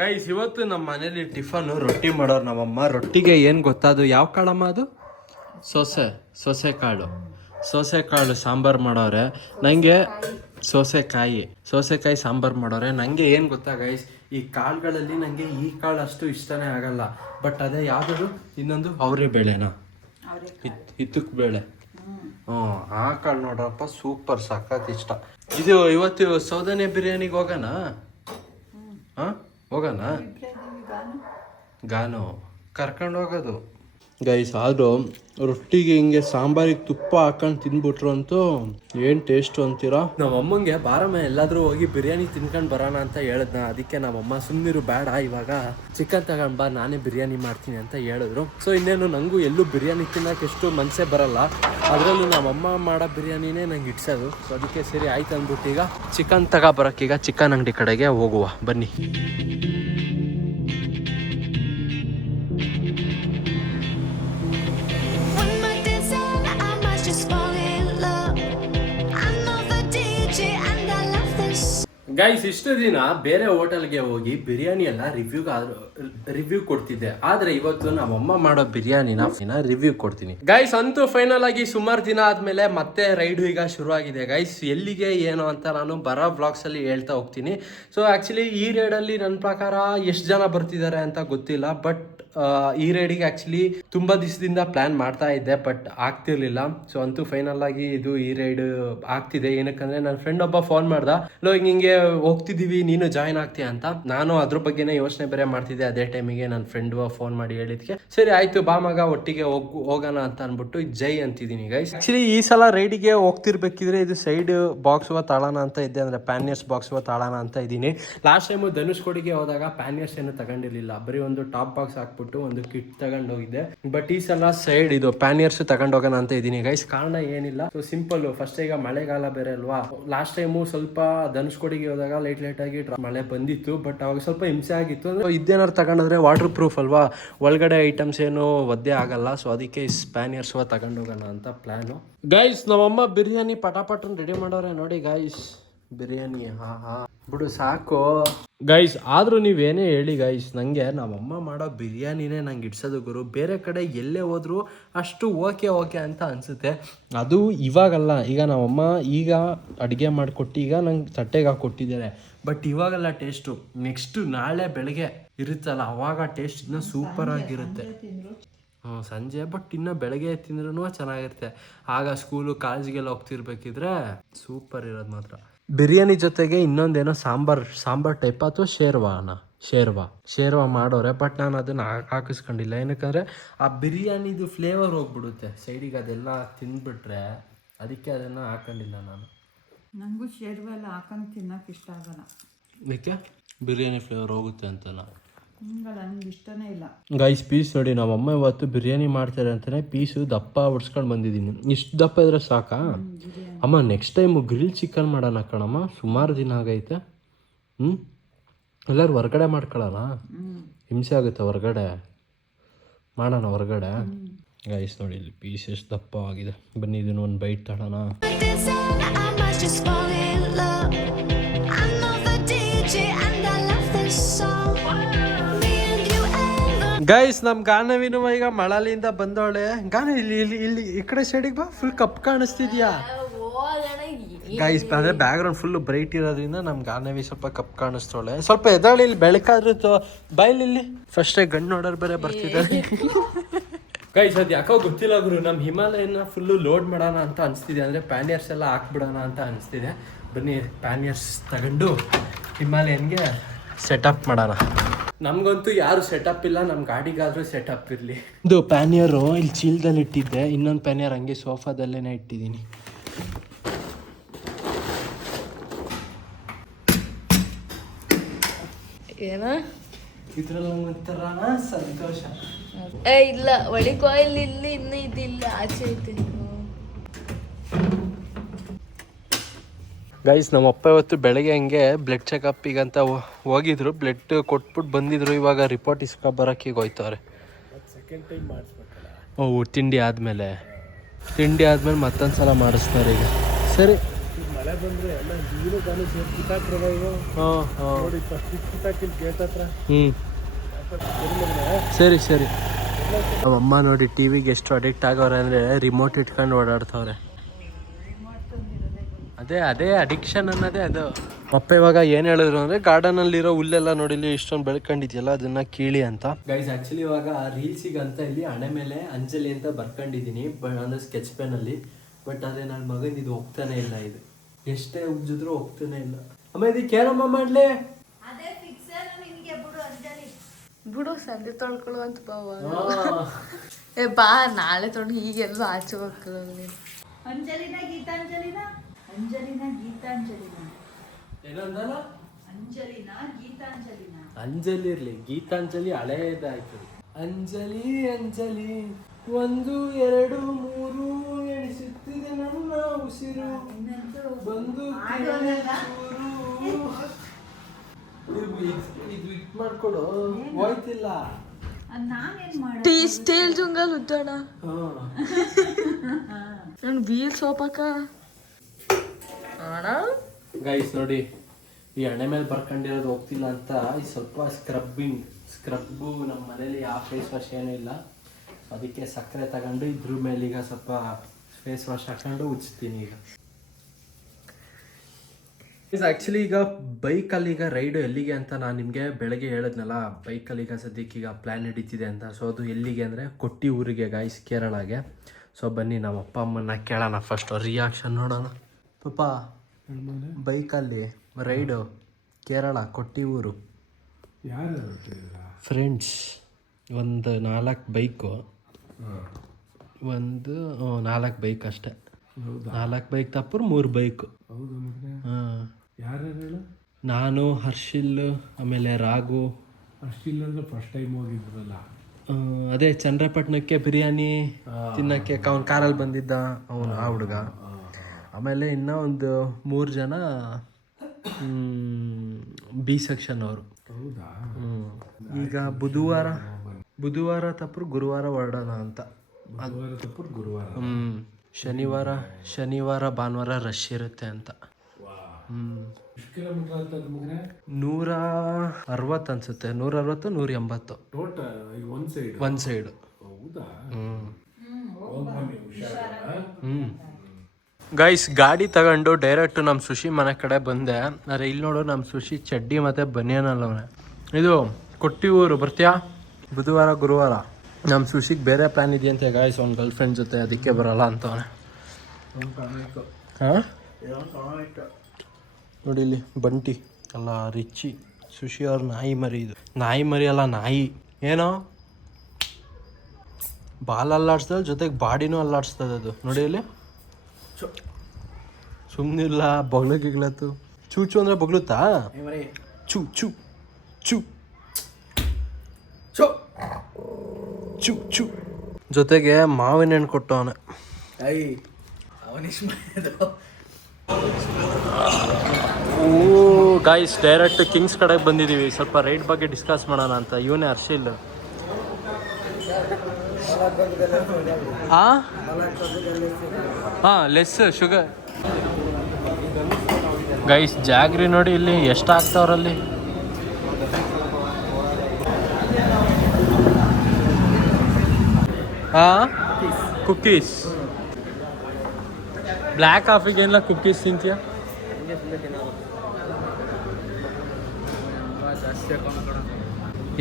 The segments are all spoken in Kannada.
ಗೈಸ್ ಇವತ್ತು ನಮ್ಮ ಮನೇಲಿ ಟಿಫನ್ ರೊಟ್ಟಿ ಮಾಡೋರು ನಮ್ಮಮ್ಮ. ರೊಟ್ಟಿಗೆ ಏನು ಗೊತ್ತಾದು ಯಾವ ಕಾಳಮ್ಮ ಅದು? ಸೋಸೆಕಾಳು ಸಾಂಬಾರು ಮಾಡೋರೆ. ನನಗೆ ಸೋಸೆಕಾಯಿ ಸಾಂಬಾರು ಮಾಡೋರೆ. ನನಗೆ ಏನು ಗೊತ್ತಾ ಗೈಸ್, ಈ ಕಾಳುಗಳಲ್ಲಿ ನನಗೆ ಈ ಕಾಳು ಅಷ್ಟು ಇಷ್ಟನೇ ಆಗಲ್ಲ. ಬಟ್ ಅದೇ ಯಾವ್ದು ಇನ್ನೊಂದು ಅವರೇ ಬೇಳೆನಾ, ಹಿತ್ತಕ್ಕೆ ಬೇಳೆ, ಆ ಕಾಳು ನೋಡ್ರಪ್ಪ ಸೂಪರ್ ಸಖತ್ ಇಷ್ಟ. ಇದು ಇವತ್ತು ಸೌದನೆ ಬಿರಿಯಾನಿಗೆ ಹೋಗೋಣ? ಹೋಗೋಣ ಗಾನು ಕರ್ಕೊಂಡು ಹೋಗೋದು ಗೈಸ್. ಆದರೂ ರೊಟ್ಟಿಗೆ ಹಿಂಗೆ ಸಾಂಬಾರಿಗೆ ತುಪ್ಪ ಹಾಕೊಂಡು ತಿಂದ್ಬಿಟ್ರು ಅಂತೂ ಏನು ಟೇಸ್ಟು ಅಂತೀರಾ. ನಮ್ಮಮ್ಮಂಗೆ ಬಾರಮ್ಮ ಎಲ್ಲಾದರೂ ಹೋಗಿ ಬಿರಿಯಾನಿ ತಿನ್ಕೊಂಡು ಬರೋಣ ಅಂತ ಹೇಳಿದ್ನ. ಅದಕ್ಕೆ ನಮ್ಮಮ್ಮ ಸುಮ್ಮನಿರು ಬೇಡ, ಇವಾಗ ಚಿಕನ್ ತಗೊಂಡು ಬಾ, ನಾನೇ ಬಿರಿಯಾನಿ ಮಾಡ್ತೀನಿ ಅಂತ ಹೇಳಿದ್ರು. ಸೊ ಇನ್ನೇನು ನನಗೂ ಎಲ್ಲೂ ಬಿರಿಯಾನಿ ತಿನ್ನೋಕೆ ಎಷ್ಟು ಮನಸ್ಸೇ ಬರಲ್ಲ, ಅದರಲ್ಲೂ ನಮ್ಮಮ್ಮ ಮಾಡೋ ಬಿರಿಯಾನಿನೇ ನಂಗೆ ಇಡ್ಸೋದು. ಸೊ ಅದಕ್ಕೆ ಸರಿ ಆಯ್ತು ಅಂದ್ಬಿಟ್ಟು ಈಗ ಚಿಕನ್ ತಗೊಬರೋಕ್ಕೀಗ ಚಿಕನ್ ಅಂಗಡಿ ಕಡೆಗೆ ಹೋಗುವ ಬನ್ನಿ. ಗೈಸ್ ಇಷ್ಟು ದಿನ ಬೇರೆ ಹೋಟೆಲ್ಗೆ ಹೋಗಿ ಬಿರಿಯಾನಿ ಎಲ್ಲ ರಿವ್ಯೂ ಕೊಡ್ತಿದ್ದೆ. ಆದ್ರೆ ಇವತ್ತು ನಮ್ಮಮ್ಮ ಮಾಡೋ ಬಿರಿಯಾನಿನ ರಿವ್ಯೂ ಕೊಡ್ತೀನಿ ಗೈಸ್. ಅಂತೂ ಫೈನಲ್ ಆಗಿ ಸುಮಾರು ದಿನ ಆದ್ಮೇಲೆ ಮತ್ತೆ ರೈಡು ಈಗ ಶುರು ಆಗಿದೆ ಗೈಸ್. ಎಲ್ಲಿಗೆ ಏನು ಅಂತ ನಾನು ಬರೋ ವ್ಲಾಗ್ಸ್ ಅಲ್ಲಿ ಹೇಳ್ತಾ ಹೋಗ್ತೀನಿ. ಸೊ ಆಕ್ಚುಲಿ ಈ ರೈಡಲ್ಲಿ ನನ್ನ ಪ್ರಕಾರ ಎಷ್ಟು ಜನ ಬರ್ತಿದ್ದಾರೆ ಅಂತ ಗೊತ್ತಿಲ್ಲ. ಬಟ್ ಈ ರೈಡಿಗೆ ಆಕ್ಚುಲಿ ತುಂಬಾ ದಿವಸದಿಂದ ಪ್ಲಾನ್ ಮಾಡ್ತಾ ಇದ್ದೆ, ಬಟ್ ಆಗ್ತಿರ್ಲಿಲ್ಲ. ಸೊ ಅಂತೂ ಫೈನಲ್ ಆಗಿ ಇದು ಈ ರೈಡ್ ಆಗ್ತಿದೆ. ಏನಕ್ಕಂದ್ರೆ ನನ್ನ ಫ್ರೆಂಡ್ ಒಬ್ಬ ಫೋನ್ ಮಾಡ್ದ, ಹಿಂಗೆ ಹೋಗ್ತಿದೀವಿ ನೀನು ಜಾಯ್ನ್ ಆಗ್ತೀಯ ಅಂತ. ನಾನು ಅದ್ರ ಬಗ್ಗೆನೇ ಯೋಚನೆ ಬೇರೆ ಮಾಡ್ತಿದ್ದೆ. ಅದೇ ಟೈಮಿಗೆ ನನ್ನ ಫ್ರೆಂಡ್ ಫೋನ್ ಮಾಡಿ ಹೇಳಿದ್ಕೆ ಸರಿ ಆಯ್ತು ಬಾ ಮಗ ಒಟ್ಟಿಗೆ ಹೋಗೋಣ ಅಂತ ಅನ್ಬಿಟ್ಟು ಜೈ ಅಂತಿದ್ದೀನಿ ಗೈಸ್. ಆಕ್ಚುಲಿ ಈ ಸಲ ರೈಡಿಗೆ ಹೋಗ್ತಿರ್ಬೇಕಿದ್ರೆ ಇದು ಸೈಡ್ ಬಾಕ್ಸ್ ತಾಳಾನ ಅಂತ ಇದ್ದೆ, ಅಂದ್ರೆ ಪ್ಯಾನಿಯರ್ಸ್ ಬಾಕ್ಸ್ ತಾಳಾನ ಅಂತ ಇದ್ದೀನಿ. ಲಾಸ್ಟ್ ಟೈಮ್ ಧನುಷ್ಕೋಡಿಗೆ ಹೋದಾಗ ಪ್ಯಾನಿಯರ್ಸ್ ಏನು ತಗೊಂಡಿರ್ಲಿಲ್ಲ, ಬರೀ ಒಂದು ಟಾಪ್ ಬಾಕ್ಸ್ ಹಾಕ್ಬಿಟ್ಟು ಒಂದು ಕಿಟ್ ತಗೊಂಡು ಹೋಗಿದ್ದೆ. ಬಟ್ ಈ ಸಲ ಸೈಡ್ ಇದು ಪ್ಯಾನಿಯರ್ಸ್ ತಗೊಂಡು ಹೋಗೋಣ ಅಂತ ಇದ್ದೀನಿ ಗೈಸ್. ಕಾರಣ ಏನಿಲ್ಲ, ಸೊ ಸಿಂಪಲ್. ಫಸ್ಟ್ ಈಗ ಮಳೆಗಾಲ ಬೇರೆ ಅಲ್ವಾ. ಲಾಸ್ಟ್ ಟೈಮು ಸ್ವಲ್ಪ ಧನುಷ್ಕೋಡಿಗೆ ಹೋದಾಗ ಲೈಟ್ ಆಗಿ ಮಳೆ ಬಂದಿತ್ತು, ಬಟ್ ಅವಾಗ ಸ್ವಲ್ಪ ಹಿಂಸೆ ಆಗಿತ್ತು. ಅಂದ್ರೆ ಇದೇನಾದ್ರು ತಗೊಂಡ್ರೆ ವಾಟರ್ ಪ್ರೂಫ್ ಅಲ್ವಾ, ಒಳಗಡೆ ಐಟಮ್ಸ್ ಏನು ಒದ್ದೆ ಆಗಲ್ಲ. ಸೊ ಅದಕ್ಕೆ ಸ್ಪ್ಯಾನಿಯರ್ಸ್ ತಗೊಂಡು ಹೋಗೋಣ ಅಂತ ಪ್ಲಾನು ಗೈಸ್. ನಮ್ಮಮ್ಮ ಬಿರಿಯಾನಿ ಪಟಾಪಟ್ರನ್ ರೆಡಿ ಮಾಡೋರೆ ನೋಡಿ ಗೈಸ್. ಬಿರಿಯಾನಿ ಹಾ ಬಿಡು ಸಾಕು ಗೈಸ್. ಆದ್ರೂ ನೀವೇನೇ ಹೇಳಿ ಗೈಸ್, ನಂಗೆ ನಮ್ಮಮ್ಮ ಮಾಡೋ ಬಿರಿಯಾನಿನೇ ನಂಗೆ ಇಡ್ಸೋದು ಗುರು. ಬೇರೆ ಕಡೆ ಎಲ್ಲೇ ಹೋದ್ರು ಅಷ್ಟು ಓಕೆ ಅಂತ ಅನ್ಸುತ್ತೆ. ಅದು ಇವಾಗಲ್ಲ, ಈಗ ನಮ್ಮಮ್ಮ ಈಗ ಅಡುಗೆ ಮಾಡಿಕೊಟ್ಟು ಈಗ ನಂಗೆ ತಟ್ಟೆಗೆ ಹಾಕೊಟ್ಟಿದ್ದಾರೆ. ಬಟ್ ಇವಾಗಲ್ಲ ಟೇಸ್ಟು, ನೆಕ್ಸ್ಟ್ ನಾಳೆ ಬೆಳಗ್ಗೆ ಇರುತ್ತಲ್ಲ ಅವಾಗ ಟೇಸ್ಟ್ ಇನ್ನೂ ಸೂಪರ್ ಆಗಿರುತ್ತೆ. ಸಂಜೆ ಬಟ್ ಇನ್ನು ಬೆಳಗ್ಗೆ ತಿಂದ್ರೂ ಚೆನ್ನಾಗಿರುತ್ತೆ. ಆಗ ಸ್ಕೂಲು ಕಾಲೇಜಿಗೆಲ್ಲ ಹೋಗ್ತಿರ್ಬೇಕಿದ್ರೆ ಸೂಪರ್ ಇರೋದು ಮಾತ್ರ. ಬಿರಿಯಾನಿ ಜೊತೆಗೆ ಇನ್ನೊಂದೇನೋ ಸಾಂಬಾರ್ ಟೈಪ್ ಅಥವಾ ಶೇರ್ವಾ ಮಾಡೋರೆ. ಬಟ್ ನಾನು ಅದನ್ನು ಹಾಕಿಸ್ಕೊಂಡಿಲ್ಲ, ಏನಕ್ಕಂದರೆ ಆ ಬಿರಿಯಾನಿದು ಫ್ಲೇವರ್ ಹೋಗ್ಬಿಡುತ್ತೆ ಸೈಡಿಗೆ, ಅದೆಲ್ಲ ತಿಂದ್ಬಿಟ್ರೆ. ಅದಕ್ಕೆ ಅದನ್ನು ಹಾಕೊಂಡಿಲ್ಲ ನಾನು. ನನಗೂ ಶೇರ್ವಾ ಎಲ್ಲ ಹಾಕೊಂಡು ತಿನ್ನೋಕೆ ಇಷ್ಟ ಆಗಲ್ಲ. ಅದಕ್ಕೆ ಬಿರಿಯಾನಿ ಫ್ಲೇವರ್ ಹೋಗುತ್ತೆ ಅಂತ ನಾನು ನನಗೆ ಇಷ್ಟನೇ ಇಲ್ಲ ಗೈಸ್. ಪೀಸ್ ನೋಡಿ, ನಮ್ಮಮ್ಮ ಇವತ್ತು ಬಿರಿಯಾನಿ ಮಾಡ್ತಾರೆ ಅಂತಲೇ ಪೀಸು ದಪ್ಪ ಹೊಡ್ಸ್ಕೊಂಡು ಬಂದಿದ್ದೀನಿ. ಇಷ್ಟು ದಪ್ಪ ಇದ್ರೆ ಸಾಕಾ ಅಮ್ಮ? ನೆಕ್ಸ್ಟ್ ಟೈಮು ಗ್ರಿಲ್ ಚಿಕನ್ ಮಾಡೋಣ ಕಣಮ್ಮ, ಸುಮಾರು ದಿನ ಆಗೈತೆ. ಎಲ್ಲರೂ ಹೊರಗಡೆ ಮಾಡ್ಕೊಳ್ಳೋಣ, ಹಿಂಸೆ ಆಗುತ್ತೆ ಹೊರಗಡೆ ಮಾಡೋಣ. ಹೊರಗಡೆ ಗೈಸ್ ನೋಡಿ ಇಲ್ಲಿ ಪೀಸ್ ಎಷ್ಟು ದಪ್ಪ ಆಗಿದೆ. ಬನ್ನಿ ಇದನ್ನು ಒಂದು ಬೈಟ್ ತಗೋಣ. ಗೈಸ್ ನಮ್ಮ ಗಾನವಿನು ಈಗ ಮಳಲಿಯಿಂದ ಬಂದವಳೆ. ಗಾನ ಇಲ್ಲಿ ಈ ಕಡೆ ಸೈಡಿಗೆ ಬಾ, ಫುಲ್ ಕಪ್ ಕಾಣಿಸ್ತಿದ್ಯಾ ಗೈಸ್. ಅಂದರೆ ಬ್ಯಾಕ್ಗ್ರೌಂಡ್ ಫುಲ್ ಬ್ರೈಟ್ ಇರೋದ್ರಿಂದ ನಮ್ಮ ಗಾನವಿ ಸ್ವಲ್ಪ ಕಪ್ ಕಾಣಿಸ್ತವಳೆ. ಸ್ವಲ್ಪ ಎದಾಳಿ, ಇಲ್ಲಿ ಬೆಳಕಾದ್ರೂ ಬೈಲಿಲ್ಲಿ ಫಸ್ಟೇ ಗಂಡು ನೋಡೋರು ಬೇರೆ ಬರ್ತಿದ್ದಾರೆ ಗೈಸ್. ಅದು ಯಾಕೋ ಗೊತ್ತಿಲ್ಲ ಗುರು, ನಮ್ಮ ಹಿಮಾಲಯನ ಫುಲ್ಲು ಲೋಡ್ ಮಾಡೋಣ ಅಂತ ಅನಿಸ್ತಿದೆ. ಅಂದರೆ ಪ್ಯಾನಿಯರ್ಸ್ ಎಲ್ಲ ಹಾಕ್ಬಿಡೋಣ ಅಂತ ಅನಿಸ್ತಿದೆ. ಬನ್ನಿ ಪ್ಯಾನಿಯರ್ಸ್ ತಗೊಂಡು ಹಿಮಾಲಯನ್ಗೆ ಸೆಟಪ್ ಮಾಡೋಣ. ನಮಗಂತೂ ಯಾರು ಸೆಟಪ್ ಇಲ್ಲ, ನಮ್ಮ ಗಾಡಿಗಾದ್ರೂ ಸೆಟಪ್ ಇರಲಿ. ಇದು ಪ್ಯಾನಿಯರು ಇಲ್ಲಿ ಚೀಲದಲ್ಲಿ ಇಟ್ಟಿದ್ದೆ, ಇನ್ನೊಂದು ಪ್ಯಾನಿಯರ್ ಹಂಗೆ ಸೋಫಾದಲ್ಲೇ ಇಟ್ಟಿದ್ದೀನಿ. ಏನ ಇದ್ರಲ್ಲಿ ಒಂಥರ ಸಂತೋಷ. ಇಲ್ಲ ಒಡಿಕಾಯಿಲ್ ಇಲ್ಲಿ ಇನ್ನು ಇದಿಲ್ಲ, ಆಚೆ ಐತೆ. ಗೈಸ್ ನಮ್ಮಪ್ಪ ಇವತ್ತು ಬೆಳಗ್ಗೆ ಹಂಗೆ ಬ್ಲಡ್ ಚೆಕಪ್ಪಿಗಂತ ಹೋಗಿದ್ರು. ಬ್ಲಡ್ ಕೊಟ್ಬಿಟ್ಟು ಬಂದಿದ್ರು. ಇವಾಗ ರಿಪೋರ್ಟ್ ಬರೋಕ್ಕೆ ಈಗ ಹೋಯ್ತವ್ರೆ. ತಿಂಡಿ ಆದಮೇಲೆ ಮತ್ತೊಂದು ಸಲ ಮಾಡಿಸ್ತಾರೆ ಈಗ. ಸರಿ ಮಳೆ ಬಂದ್ರೆ ಎಲ್ಲ ನೀರು ಕಾಲು ಕಿತ್ತಾಕ್ರವ ಇವು ನೋಡಿ ಫಸ್ಟ್ ಕಿತ್ತಾಕಿಲ್ ಗೇಟ್ ಹತ್ರ. ಸರಿ ಸರಿ. ನಮ್ಮಮ್ಮ ನೋಡಿ ಟಿವಿಗೆ ಎಷ್ಟು ಅಡಿಕ್ಟ್ ಆಗವ್ರೆ ಅಂದರೆ ರಿಮೋಟ್ ಇಟ್ಕೊಂಡು ಓಡಾಡ್ತವ್ರೆ. ಅದೇ ಅಡಿಕ್ಷನ್ ಅನ್ನೋದೇ ಅದು. ಅಪ್ಪ ಇವಾಗ ಏನು ಹೇಳಿದ್ರು ಅಂದರೆ ಗಾರ್ಡನಲ್ಲಿರೋ ಹುಲ್ಲೆಲ್ಲ ನೋಡಿಲಿ ಇಷ್ಟೊಂದು ಬೆಳ್ಕೊಂಡಿದ್ಯಲ್ಲ ಅದನ್ನ ಕೀಳಿ ಅಂತ. ಗೈಸ್ ಆ್ಯಕ್ಚುಲಿ ಇವಾಗ ರೀಲ್ಸಿಗೆ ಅಂತ ಇಲ್ಲಿ ಹಣೆ ಮೇಲೆ ಅಂಜಲಿ ಅಂತ ಬರ್ಕೊಂಡಿದ್ದೀನಿ ಅಂದರೆ ಸ್ಕೆಚ್ ಪೆನಲ್ಲಿ. ಬಟ್ ಅದೇ ನನ್ನ ಮಗನ ಇದು ಹೋಗ್ತಾನೆ ಇಲ್ಲ. ಇದು ಎಷ್ಟೇ ಉಜ್ಜಿದ್ರು ಹೋಗ್ತಾನೆ ಇಲ್ಲ. ಅಮ್ಮ ಇದಕ್ಕೆ ಏನಮ್ಮ ಮಾಡಲಿ? ಬಿಡು ಸಂಜೆ ತೊಳ್ಕೊಳ್ಳುವಂತ ಬಾ ನಾಳೆ ತೊಗೊಂಡು ಈಗೆಲ್ಲ ಆಚೆ ಹೋಗ್ತದ. ಅಂಜಲಿನ ಗೀತಾಂಜಲಿನ ಅಂಜಲಿನ ಗೀತಾಂಜಲಿನ ಏನಂದಲ್ಲ? ಅಂಜಲಿನ ಗೀತಾಂಜಲಿನ. ಅಂಜಲಿ ಇರ್ಲಿ, ಗೀತಾಂಜಲಿ ಹಳೇದಾಯ್ತು. ಅಂಜಲಿ ಅಂಜಲಿ 1 2 3 ಎಣಿಸುತ್ತಿದೆ ನನ್ನ ಉಸಿರು ಬಂದು ಇದು ಇಟ್ ಮಾಡ್ಕೊಡು ಹೋಯ್ತಿಲ್ಲ. ನಾನೇನ್ ಮಾಡ ಟೀ ಸ್ಟೀಲ್ ಜುಂಗಲ್ ಉದ್ದಾಡ ನನ್ ವೀಲ್ ಸೋಪಕ್ಕ ಅಣ್ಣ. ಗೈಸ್ ನೋಡಿ ಈ ಹಣೆ ಮೇಲೆ ಬರ್ಕೊಂಡಿರೋದು ಹೋಗ್ತಿಲ್ಲ ಅಂತ ಈ ಸ್ವಲ್ಪ ಸ್ಕ್ರಬ್ಬು ನಮ್ಮ ಮನೇಲಿ ಯಾವ ಫೇಸ್ ವಾಶ್ ಏನೂ ಇಲ್ಲ. ಅದಕ್ಕೆ ಸಕ್ಕರೆ ತಗೊಂಡು ಇದ್ರ ಮೇಲೆ ಈಗ ಸ್ವಲ್ಪ ಫೇಸ್ ವಾಶ್ ಹಾಕೊಂಡು ಉಜ್ತೀನಿ ಈಗ. ಆ್ಯಕ್ಚುಲಿ ಈಗ ಬೈಕಲ್ಲಿ ಈಗ ರೈಡು ಎಲ್ಲಿಗೆ ಅಂತ ನಾನು ನಿಮಗೆ ಬೆಳಗ್ಗೆ ಹೇಳಿದ್ನಲ್ಲ, ಬೈಕಲ್ಲಿ ಈಗ ಸದ್ಯಕ್ಕೆ ಈಗ ಪ್ಲ್ಯಾನ್ ನಡೀತಿದೆ ಅಂತ. ಸೊ ಅದು ಎಲ್ಲಿಗೆ ಅಂದರೆ ಕೊಟ್ಟಿ ಊರಿಗೆ ಗಾಯ್ಸ್, ಕೇರಳಗೆ. ಸೊ ಬನ್ನಿ ನಮ್ಮ ಅಪ್ಪ ಅಮ್ಮನ ಕೇಳೋಣ ಫಸ್ಟ್, ರಿಯಾಕ್ಷನ್ ನೋಡೋಣ. ಪಾಪ ಬೈಕಲ್ಲಿ ರೈಡು ಕೇರಳ ಕೊಟ್ಟಿ ಊರು. ಯಾರು ಫ್ರೆಂಡ್ಸ್ ಒಂದು 4 ಬೈಕು, ಒಂದು 4 ಬೈಕ್ ಅಷ್ಟೇ. 4 ಬೈಕ್ ತಪ್ಪರು 3 ಬೈಕು. ಹೌದು ಮಗನೇ. ಹಾಂ, ಯಾರು ಹೇಳು? ನಾನು, ಹರ್ಷಿಲ್, ಆಮೇಲೆ ರಾಘು. ಹರ್ಷಿಲ್ ಅಂದ್ರೆ ಫಸ್ಟ್ ಟೈಮ್ ಹೋಗಿದ್ರಲ್ಲ. ಅದೇ ಚಂದ್ರಪಟ್ಟಣಕ್ಕೆ ಬಿರಿಯಾನಿ ತಿನ್ನಕ್ಕೆ ಅವ್ನು ಕಾರಲ್ಲಿ ಬಂದಿದ್ದ ಅವನು, ಆ ಹುಡುಗ. ಆಮೇಲೆ ಇನ್ನೂ ಒಂದು 3 ಜನ ಬಿ ಸೆಕ್ಷನ್ ಅವರು. ಹೌದಾ? ಈಗ ಬುಧವಾರ ತಪ್ಪರು ಗುರುವಾರ ಹೊರಡೋಣ ಅಂತ. ಗುರುವಾರ ಶನಿವಾರ ಭಾನುವಾರ ರಶ್ ಇರುತ್ತೆ ಅಂತ. 160 ಅನ್ಸುತ್ತೆ, 160 180 ಟೋಟಲ್ ಒಂದು ಸೈಡು. ಹೌದಾ? ಗೈಸ್ ಗಾಡಿ ತಗೊಂಡು ಡೈರೆಕ್ಟ್ ನಮ್ಮ ಸುಶಿ ಮನೆ ಕಡೆ ಬಂದೆ. ಅರೆ ಇಲ್ಲಿ ನೋಡು ನಮ್ಮ ಸುಶಿ ಚಡ್ಡಿ ಮತ್ತೆ ಬನಿಯನಲ್ಲವನೆ. ಇದು ಕೊಟ್ಟಿ ಊರು ಬರ್ತೀಯಾ? ಬುಧವಾರ ಗುರುವಾರ ನಮ್ಮ ಸುಶಿಗೆ ಬೇರೆ ಪ್ಲ್ಯಾನ್ ಇದೆಯಂತೆ ಗಾಯ್ಸ್, ಅವ್ನ ಗರ್ಲ್ ಫ್ರೆಂಡ್ ಜೊತೆ, ಅದಕ್ಕೆ ಬರಲ್ಲ ಅಂತವನೆ. ಹಾಂ ನೋಡಿ ಇಲ್ಲಿ ಬಂಟಿ ಅಲ್ಲ ರಿಚ್ಚಿ, ಸುಶಿ ಅವ್ರ ನಾಯಿ ಮರಿ. ಇದು ನಾಯಿ ಮರಿ ಅಲ್ಲ, ನಾಯಿ. ಏನೋ ಬಾಲ್ ಅಲ್ಲಾಡ್ಸ್ತದೆ, ಜೊತೆಗೆ ಬಾಡಿನೂ ಅಲ್ಲಾಡಿಸ್ತದೆ ಅದು. ನೋಡಿ ಇಲ್ಲಿ ಸುಮ್ಮನಿಲ್ಲ, ಬೊಗ್ಲತ್ತು. ಚೂಚು ಅಂದರೆ ಬೊಗ್ಲುತ್ತಾ? ಚೂ ಚೂ ಚೂ ಚೂ ಚೂ. ಜೊತೆಗೆ ಮಾವಿನ ಹಣ್ಣು ಕೊಟ್ಟವನೆ. ಓ ಗಾಯ್ಸ್, ಡೈರೆಕ್ಟ್ ಕಿಂಗ್ಸ್ ಕಡೆಗೆ ಬಂದಿದ್ದೀವಿ. ಸ್ವಲ್ಪ ರೈಟ್ ಬಗ್ಗೆ ಡಿಸ್ಕಸ್ ಮಾಡೋಣ ಅಂತ. ಇವನೇ ಹರ್ಷಿಲ್. ಹಾಂ ಲೆಸ್ ಶುಗರ್. ಗೈಸ್ ಜಾಗ್ರಿ ನೋಡಿ ಇಲ್ಲಿ ಎಷ್ಟು ಆಗ್ತಾವ್ರಲ್ಲಿ. ಹಾಂ ಕುಕ್ಕೀಸ್. ಬ್ಲ್ಯಾಕ್ ಕಾಫಿಗೆ ಏನಿಲ್ಲ, ಕುಕ್ಕೀಸ್ ತಿಂತೀಯ?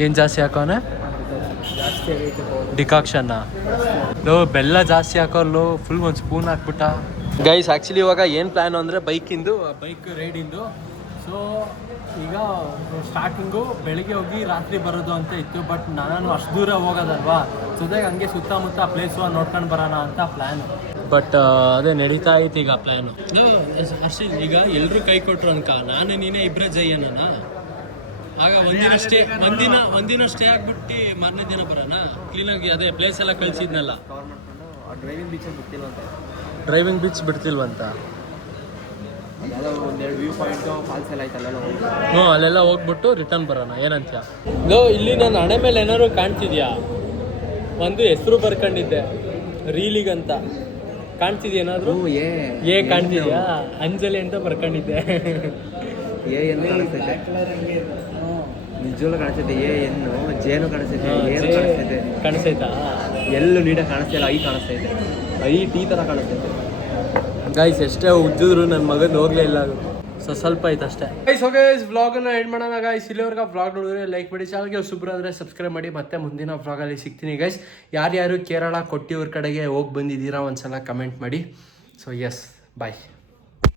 ಏನು ಜಾಸ್ತಿ ಹಾಕೋನೆ? ಡಿಕಾಕ್ಷನ್ನ ಲೋ ಬೆಲ್ಲ ಜಾಸ್ತಿ ಹಾಕೋರ್ಲು ಫುಲ್ ಒಂದು ಸ್ಪೂನ್ ಹಾಕ್ಬಿಟ್ಟ. ಗೈಸ್ ಆ್ಯಕ್ಚುಲಿ ಇವಾಗ ಏನು ಪ್ಲ್ಯಾನು ಅಂದರೆ ಬೈಕ್ ರೈಡಿಂದು. ಸೊ ಈಗ ಸ್ಟಾರ್ಟಿಂಗು ಬೆಳಿಗ್ಗೆ ಹೋಗಿ ರಾತ್ರಿ ಬರೋದು ಅಂತ ಇತ್ತು. ಬಟ್ ನಾನು ಅಷ್ಟು ದೂರ ಹೋಗೋದಲ್ವಾ, ಜೊತೆಗೆ ಹಂಗೆ ಸುತ್ತಮುತ್ತ ಪ್ಲೇಸು ನೋಡ್ಕೊಂಡು ಬರೋಣ ಅಂತ ಪ್ಲ್ಯಾನು. ಬಟ್ ಅದೇ ನಡೀತಾ ಐತಿ ಈಗ ಪ್ಲ್ಯಾನು. ಅಷ್ಟೇ, ಈಗ ಎಲ್ಲರೂ ಕೈ ಕೊಟ್ಟರು ಅನ್ಕ, ನಾನು ನೀನೇ ಇಬ್ಬರೇ ಜೈಯನ. ಆಗ ಒಂದಿನ ಸ್ಟೇ ಆಗ್ಬಿಟ್ಟು ಮಾರನೇ ದಿನ ಬರೋಣ ಕ್ಲೀನಾಗಿ. ಅದೇ ಪ್ಲೇಸ್ ಎಲ್ಲ ಕಳಿಸಿದ್ನಲ್ಲ, ಡ್ರೈವಿಂಗ್ ಬೀಚ್ ಬಿಡ್ತಿಲ್ವಂತ. ಹ್ಞೂ ಅಲ್ಲೆಲ್ಲ ಹೋಗ್ಬಿಟ್ಟು ರಿಟರ್ನ್ ಬರೋಣ, ಏನಂತ? ಇಲ್ಲಿ ನನ್ನ ಹಣೆ ಮೇಲೆ ಏನಾದ್ರು ಕಾಣ್ತಿದ್ಯಾ? ಒಂದು ಹೆಸರು ಬರ್ಕೊಂಡಿದ್ದೆ ರೀಲಿಗಂತ, ಕಾಣ್ತಿದ್ಯೇನಾದ್ರು ಏ ಏ ಕಾಣ್ತಿದ್ಯಾ ಅಂಜಲಿ ಅಂತ ಬರ್ಕೊಂಡಿದ್ದೆ ಏನು ಕಾಣಿಸ್ತೈತೆ ನಿಜವಾಗ್ಲೂ ಕಾಣಿಸ್ತೈತೆ ಏನು ಜೇನು ಕಾಣಿಸ್ತೈತೆ ಏನು ಕಾಣಿಸ್ತೈತೆ ಕಾಣಿಸ್ತೈತಾ ಎಲ್ಲೂ ನೀಟಾಗಿ ಕಾಣಿಸ್ತಿಲ್ಲ ಐ ಕಾಣಿಸ್ತೈತೆ ಐ ಟೀ ಥರ ಕಾಣಿಸ್ತೈತೆ ಗೈಸ್ ಎಷ್ಟೇ ಉಜ್ಜಿದ್ರು ನನ್ನ ಮಗನ ಹೋಗ್ಲೇ ಇಲ್ಲ ಅದು ಸ್ವಲ್ಪ ಐತೆ ಅಷ್ಟೇ ಗೈಸ್ ಓಕೆ ವ್ಲಾಗನ್ನು ಎಂಡ್ ಮಾಡೋಣ ಗೈಸ್ ಇಲ್ಲಿವರೆಗೆ ವ್ಲಾಗ್ ನೋಡಿದ್ರೆ ಲೈಕ್ ಮಾಡಿ ಚಾನಲ್ಗೆ ಸುಬ್ರ ಅಂದರೆ ಸಬ್ಸ್ಕ್ರೈಬ್ ಮಾಡಿ ಮತ್ತೆ ಮುಂದಿನ ವ್ಲಾಗಲ್ಲಿ ಸಿಗ್ತೀನಿ ಗೈಸ್ ಯಾರ್ಯಾರು ಕೇರಳ ಕೊಟ್ಟಿಯೂರ್ ಕಡೆಗೆ ಹೋಗಿ ಬಂದಿದ್ದೀರಾ ಒಂದ್ಸಲ ಕಮೆಂಟ್ ಮಾಡಿ ಸೊ ಎಸ್ ಬಾಯ್